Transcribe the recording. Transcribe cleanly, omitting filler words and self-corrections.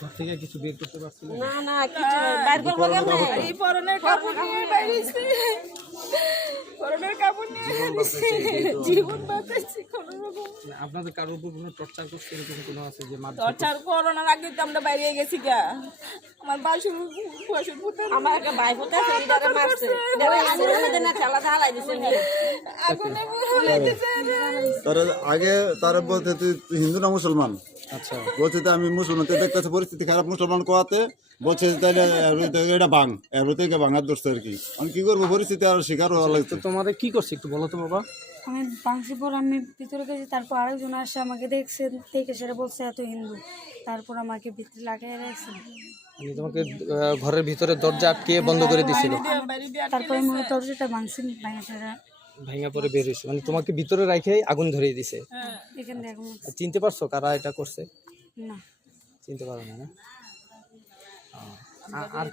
ঘর থেকে কিছু বের করতে পারছিলেন? না না কিছু বাইর করবো কেমনে? এই পরনের কাপড় নিয়ে বাইরেছি, পরনের কাপড় নিয়ে জীবন বাঁচাইছি কোনো রকম। মানে আপনাদের কারোর উপর কোনো টর্চার করছে এরকম কোনো আছে যে মারধর টর্চার করোনার আগে তো আমরা বাইরে গেছি গা। আমার বাসুর পুত্র আমার একটা ভাই ফুটে আছে এটারে মারছে এটারে আগুনের মধ্যে না ঠেলা ঢালাই দিছে আগুনে পুড়াইতেছে। তারা আগে তারা বলতে তুই হিন্দু না মুসলমান, আচ্ছা বলছে তো আমি মুসলমান, তো দেখতেছে পরিস্থিতি খারাপ মুসলমান কোয়াতে বলছে তাহলে এটা ভাঙ এর থেকে ভাঙার দোষটা আর কি। আমি কি করবো, পরিস্থিতি আর শিকার হওয়া লাগছে। তো তোমাদের কি করছে একটু বলো তো বাবা। আমি ভাঙছি পর আমি ভিতরে গেছি, তারপর আরেকজন আসে আমাকে দেখছে, দেখে সেটা বলছে এত হিন্দু, তারপর আমাকে ভিতরে লাগিয়ে রাখছে। মানে তোমাকে ঘরের ভিতরে দরজা আটকে বন্ধ করে দিছিল, তারপরে আমি ওই দরজাটা ভাঙছি, ভাঙা সেটা ভাঙা পরে বের হয়েছে। মানে তোমাকে ভিতরে রাখে আগুন ধরিয়ে দিছে। এখান থেকে এখন আর চিনতে পারছো কারা এটা করছে? না। চিনতে পারো না? আর